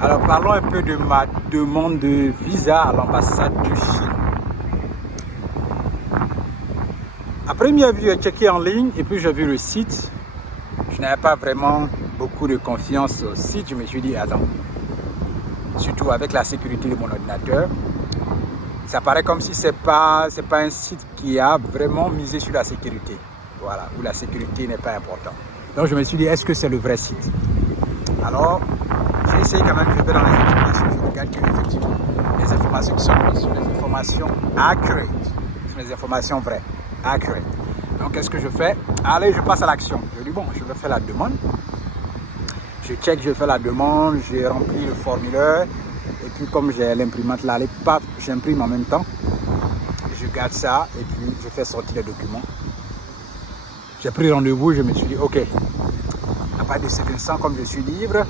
Alors parlons un peu de ma demande de visa à l'ambassade de Chine. Après m'y avoir checké en ligne et puis j'ai vu le site, je n'avais pas vraiment beaucoup de confiance au site. Je me suis dit attends, surtout avec la sécurité de mon ordinateur, ça paraît comme si c'est pas un site qui a vraiment misé sur la sécurité. Voilà, où la sécurité n'est pas importante. Donc je me suis dit, est-ce que c'est le vrai site? Alors, j'ai essayé quand même, je vais dans les informations, je regarde que effectivement, les informations qui sont mises sont des informations accurate, sont des informations vraies, accurate. Donc qu'est-ce que je fais? Allez, je passe à l'action. Je dis bon, je vais faire la demande. Je check, je fais la demande, j'ai rempli le formulaire. Et puis comme j'ai l'imprimante là, allez, paf, j'imprime en même temps. Je garde ça et puis je fais sortir les documents. J'ai pris rendez-vous, je me suis dit ok, à partir de cet instant, comme je suis libre,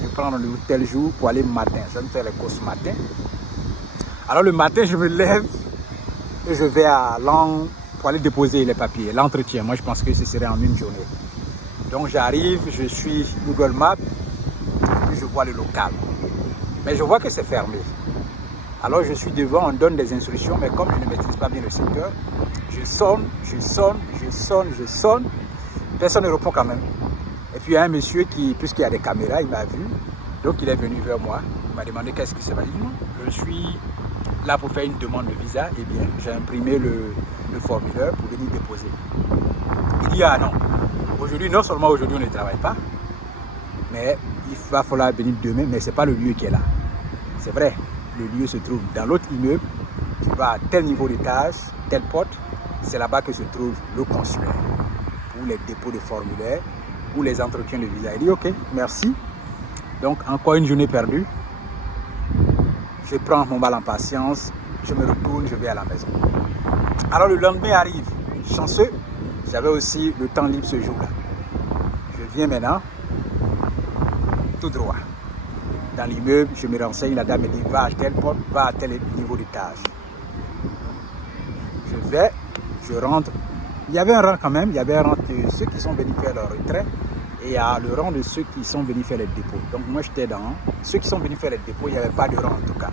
je prends rendez-vous tel jour pour aller le matin. Je vais me faire les courses matin. Alors le matin, je me lève et je vais à Lang pour aller déposer les papiers, l'entretien. Moi, je pense que ce serait en une journée. Donc j'arrive, je suis Google Maps et puis je vois le local. Mais je vois que c'est fermé. Alors je suis devant, on donne des instructions, mais comme je ne maîtrise pas bien le secteur, je sonne. Personne ne répond quand même. Et puis il y a un monsieur qui, puisqu'il y a des caméras, il m'a vu. Donc il est venu vers moi. Il m'a demandé qu'est-ce qui se passe. Il dit non, je suis là pour faire une demande de visa. Eh bien, j'ai imprimé le formulaire pour venir déposer. Il dit ah non, aujourd'hui, non seulement aujourd'hui on ne travaille pas, mais il va falloir venir demain, mais ce n'est pas le lieu qui est là. C'est vrai, le lieu se trouve dans l'autre immeuble. Tu vas à tel niveau d'étage, telle porte. C'est là-bas que se trouve le consulaire pour les dépôts de formulaires ou les entretiens de visa. Il dit ok, merci. Donc encore une journée perdue. Je prends mon mal en patience, je me retourne, je vais à la maison. Alors le lendemain arrive, chanceux, j'avais aussi le temps libre ce jour-là. Je viens maintenant, tout droit. Dans l'immeuble, je me renseigne, la dame me dit va à telle porte, va à tel niveau d'étage. Je vais, je rentre. Il y avait un rang quand même, il y avait un rang de ceux qui sont venus faire leur retrait et il y a le rang de ceux qui sont venus faire les dépôts. Donc moi j'étais dans ceux qui sont venus faire les dépôts, il n'y avait pas de rang en tout cas.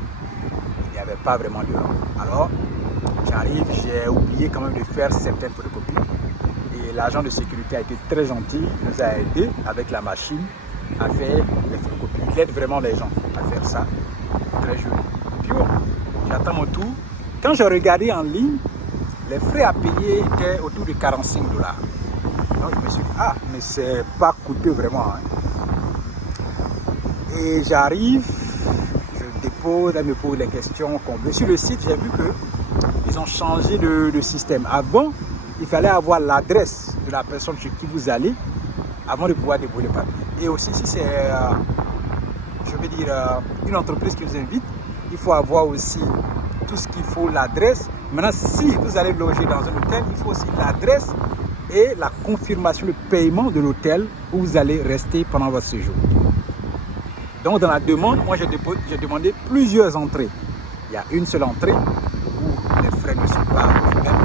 Il n'y avait pas vraiment de rang. Alors j'arrive, j'ai oublié quand même de faire certaines photocopies et l'agent de sécurité a été très gentil, il nous a aidés avec la machine à faire les photocopies. Il aide vraiment les gens à faire ça. Très joli. Puis bon, j'attends mon tour. Quand j'ai regardé en ligne, les frais à payer étaient autour de 45 $. Donc je me suis dit, ah, mais c'est pas coûteux vraiment. Et j'arrive, je dépose, elle me pose les questions qu'on veut. Sur le site, j'ai vu qu'ils ont changé de système. Avant, il fallait avoir l'adresse de la personne chez qui vous allez avant de pouvoir déposer le papier. Et aussi, si c'est, je veux dire, une entreprise qui vous invite, il faut avoir aussi tout ce qu'il faut, l'adresse. Maintenant, si vous allez loger dans un hôtel, il faut aussi l'adresse et la confirmation de paiement de l'hôtel où vous allez rester pendant votre séjour. Donc, dans la demande, moi, j'ai demandé plusieurs entrées. Il y a une seule entrée où les frais ne sont pas les mêmes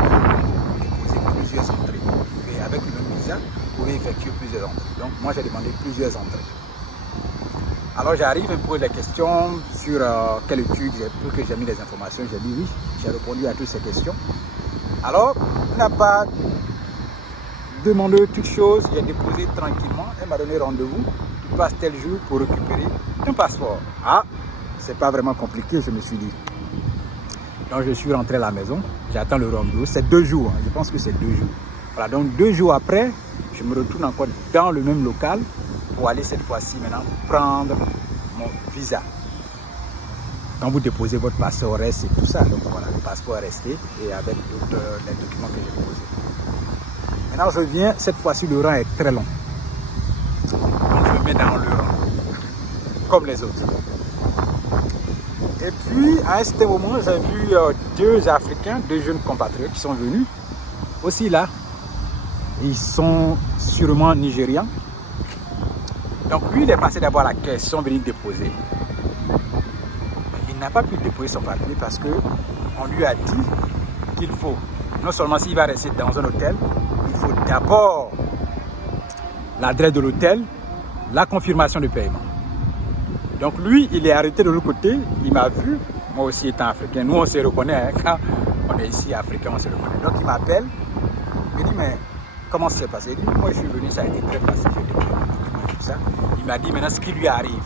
que déposer plusieurs entrées. Et avec le même visa, vous pouvez effectuer plusieurs entrées. Donc, moi, j'ai demandé plusieurs entrées. Alors j'arrive, il me pose des questions sur quelle étude, pour que j'ai mis des informations. J'ai dit oui, j'ai répondu à toutes ces questions. Alors, on n'a pas demandé toutes choses, j'ai déposé tranquillement. Elle m'a donné rendez-vous, tu passes tel jour pour récupérer ton passeport. Ah, c'est pas vraiment compliqué, je me suis dit. Donc je suis rentré à la maison, j'attends le rendez-vous. C'est 2 jours, je pense que c'est 2 jours. Voilà, donc 2 jours après, je me retourne encore dans le même local pour aller cette fois-ci maintenant prendre mon visa. Quand vous déposez votre passeport, reste et tout ça. Donc voilà, le passeport est resté et avec les documents que j'ai déposés. Maintenant je viens, cette fois-ci le rang est très long. Donc je me mets dans le rang, comme les autres. Et puis à un certain moment, j'ai vu 2 Africains, 2 jeunes compatriotes qui sont venus aussi là. Ils sont sûrement nigérians. Donc lui, il est passé d'abord à la caisse, ils sont venus déposer. Il n'a pas pu déposer son papier parce qu'on lui a dit qu'il faut, non seulement s'il va rester dans un hôtel, il faut d'abord l'adresse de l'hôtel, la confirmation de paiement. Donc lui, il est arrêté de l'autre côté, il m'a vu, moi aussi étant africain, nous on se reconnaît, hein, quand on est ici africain, on se reconnaît. Donc il m'appelle, il me dit mais comment ça s'est passé? Il dit moi je suis venu, ça a été très facile, j'ai déposé mon document et tout ça. Il m'a dit maintenant ce qui lui arrive.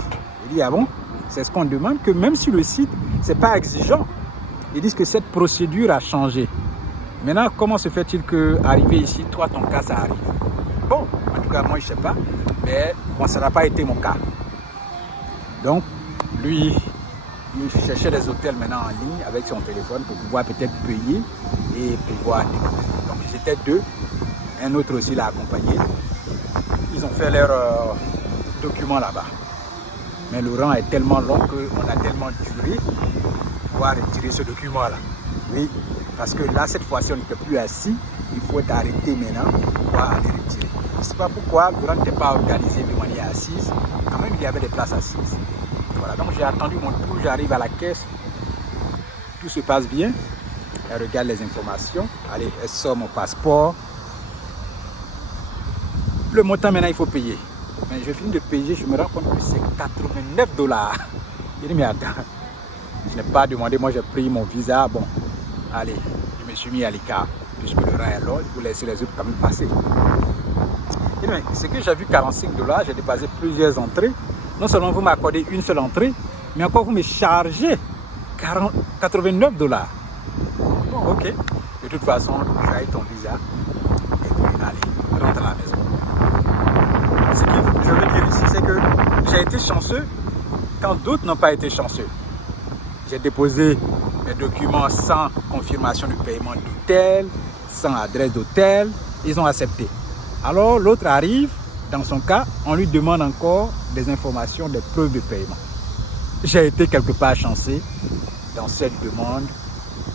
Il dit ah bon? C'est ce qu'on demande, que même sur le site, c'est pas exigeant. Ils disent que cette procédure a changé. Maintenant, comment se fait-il que arrivé ici, toi ton cas ça arrive? Bon, en tout cas moi je sais pas, mais bon, ça n'a pas été mon cas. Donc, lui, il cherchait des hôtels maintenant en ligne avec son téléphone pour pouvoir peut-être payer et pouvoir déposer. Donc, ils étaient deux. Un autre aussi l'a accompagné. Ils ont fait leurs documents là-bas. Mais le rang est tellement long qu'on a tellement duré pour pouvoir retirer ce document-là. Oui, parce que là, cette fois-ci, on n'était plus assis. Il faut être arrêté maintenant pour pouvoir aller retirer. Je ne sais pas pourquoi le rang n'était pas organisé de manière assise. Quand même, il y avait des places assises. Voilà, donc j'ai attendu mon tour, j'arrive à la caisse, tout se passe bien, elle regarde les informations, allez, elle sort mon passeport. Le montant maintenant il faut payer, mais je finis de payer, je me rends compte que c'est $89. Je dis mais attends, je n'ai pas demandé, moi j'ai pris mon visa, bon, allez, je me suis mis à l'écart, puisque le rang est long, il faut laisser les autres quand même passer. Je dis mais c'est que j'ai vu $45, j'ai dépassé plusieurs entrées. Non seulement vous m'accordez une seule entrée, mais encore vous me chargez $89. Bon, ok. De toute façon, j'ai ton visa. Et puis, allez, rentre à la maison. Ce que je veux dire ici, c'est que j'ai été chanceux quand d'autres n'ont pas été chanceux. J'ai déposé mes documents sans confirmation de paiement d'hôtel, sans adresse d'hôtel. Ils ont accepté. Alors, l'autre arrive. Dans son cas, on lui demande encore des informations, des preuves de paiement. J'ai été quelque part chanceux dans cette demande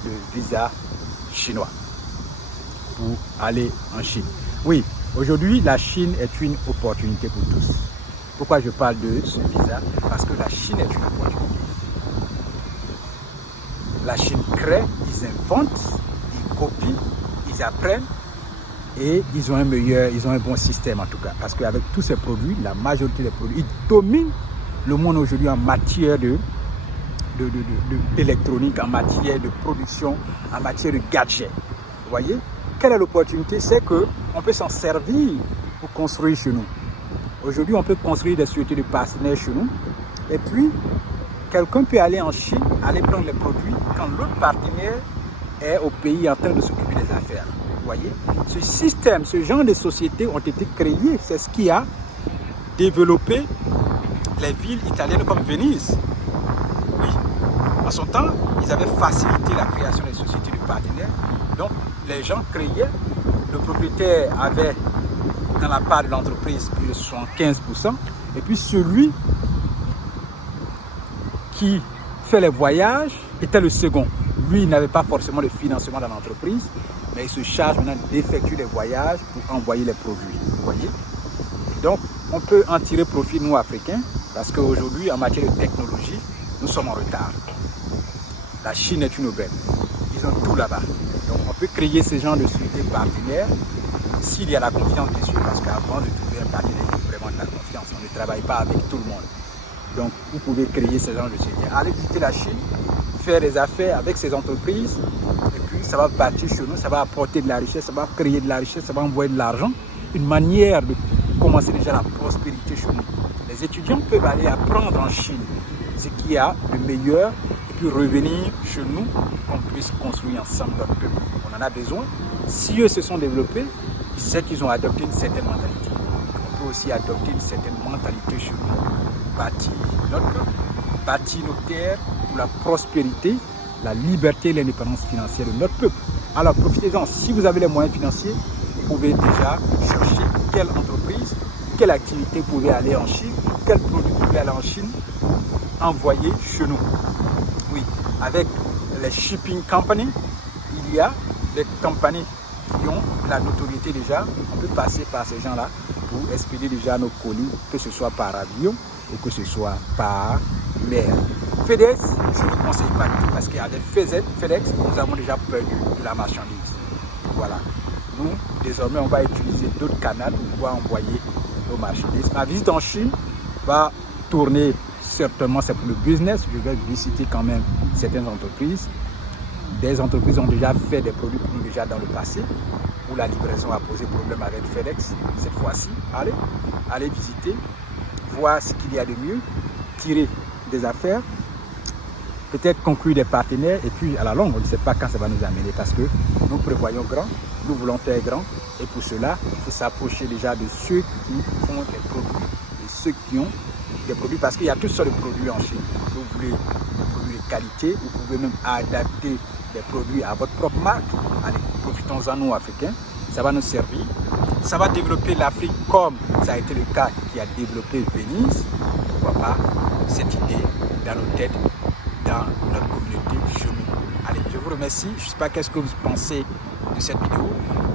de visa chinois pour aller en Chine. Oui, aujourd'hui, la Chine est une opportunité pour tous. Pourquoi je parle de ce visa? Parce que la Chine est une opportunité. La Chine crée, ils inventent, ils copient, ils apprennent. Et ils ont un bon système en tout cas. Parce qu'avec tous ces produits, la majorité des produits, ils dominent le monde aujourd'hui en matière d'électronique, en matière de production, en matière de gadgets. Vous voyez? Quelle est l'opportunité? C'est qu'on peut s'en servir pour construire chez nous. Aujourd'hui, on peut construire des sociétés de partenaires chez nous. Et puis, quelqu'un peut aller en Chine, aller prendre les produits quand l'autre partenaire est au pays en train de s'occuper des affaires. Voyez, ce système, ce genre de sociétés ont été créées. C'est ce qui a développé les villes italiennes comme Venise. Oui, en son temps, ils avaient facilité la création des sociétés de partenaires. Donc, les gens créaient, le propriétaire avait dans la part de l'entreprise plus de 75%. Et puis celui qui fait les voyages était le second. Lui, il n'avait pas forcément de financement dans l'entreprise. Mais il se charge maintenant d'effectuer les voyages pour envoyer les produits. Vous voyez? Donc, on peut en tirer profit, nous, Africains, parce qu'aujourd'hui, en matière de technologie, nous sommes en retard. La Chine est une aubaine. Ils ont tout là-bas. Donc, on peut créer ce genre de sociétés partenaires s'il y a la confiance, bien sûr, parce qu'avant de trouver un partenaire, il faut vraiment de la confiance. On ne travaille pas avec tout le monde. Donc, vous pouvez créer ce genre de sociétés. Allez visiter la Chine, faire des affaires avec ces entreprises, et puis ça va partir chez nous, ça va apporter de la richesse, ça va créer de la richesse, ça va envoyer de l'argent. Une manière de commencer déjà la prospérité chez nous. Les étudiants peuvent aller apprendre en Chine ce qu'il y a de meilleur et puis revenir chez nous pour qu'on puisse construire ensemble notre peuple. On en a besoin. Si eux se sont développés, c'est qu'ils ont adopté une certaine mentalité. On peut aussi adopter une certaine mentalité chez nous. Bâtir notre peuple, bâtir nos terres pour la prospérité, la liberté et l'indépendance financière de notre peuple. Alors profitez-en. Si vous avez les moyens financiers, vous pouvez déjà chercher quelle entreprise, quelle activité vous pouvez aller en Chine, quel produit vous pouvez aller en Chine, envoyer chez nous. Oui, avec les shipping companies, il y a des compagnies qui ont la notoriété déjà. On peut passer par ces gens-là pour expédier déjà nos colis, que ce soit par avion ou que ce soit par mer. FedEx, je ne vous conseille pas du tout parce qu'avec FedEx, nous avons déjà perdu de la marchandise. Voilà. Nous, désormais, on va utiliser d'autres canaux pour pouvoir envoyer nos marchandises. Ma visite en Chine va tourner certainement c'est pour le business. Je vais visiter quand même certaines entreprises. Des entreprises ont déjà fait des produits pour nous déjà dans le passé, où la livraison a posé problème avec FedEx. Cette fois-ci, allez visiter, voir ce qu'il y a de mieux, tirer des affaires, peut-être conclure des partenaires, et puis à la longue, on ne sait pas quand ça va nous amener, parce que nous prévoyons grand, nous voulons faire grand, et pour cela, il faut s'approcher déjà de ceux qui font des produits, de ceux qui ont des produits, parce qu'il y a toutes sortes de produits en Chine. Vous voulez des produits de qualité, vous pouvez même adapter des produits à votre propre marque. Allez, profitons-en nous Africains, ça va nous servir, ça va développer l'Afrique comme ça a été le cas qui a développé Venise. Pourquoi pas cette idée dans nos têtes, dans notre communauté chez nous. Allez, je vous remercie. Je ne sais pas qu'est-ce que vous pensez de cette vidéo.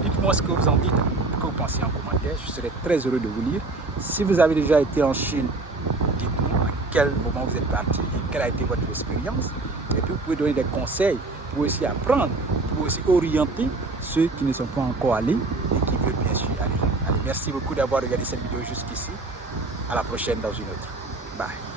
Dites-moi ce que vous en dites, ce que vous pensez en commentaire. Je serai très heureux de vous lire. Si vous avez déjà été en Chine, dites-moi à quel moment vous êtes parti et quelle a été votre expérience. Et puis vous pouvez donner des conseils pour aussi apprendre, pour aussi orienter ceux qui ne sont pas encore allés et qui veulent bien sûr aller. Allez, merci beaucoup d'avoir regardé cette vidéo jusqu'ici. À la prochaine dans une autre. Bye.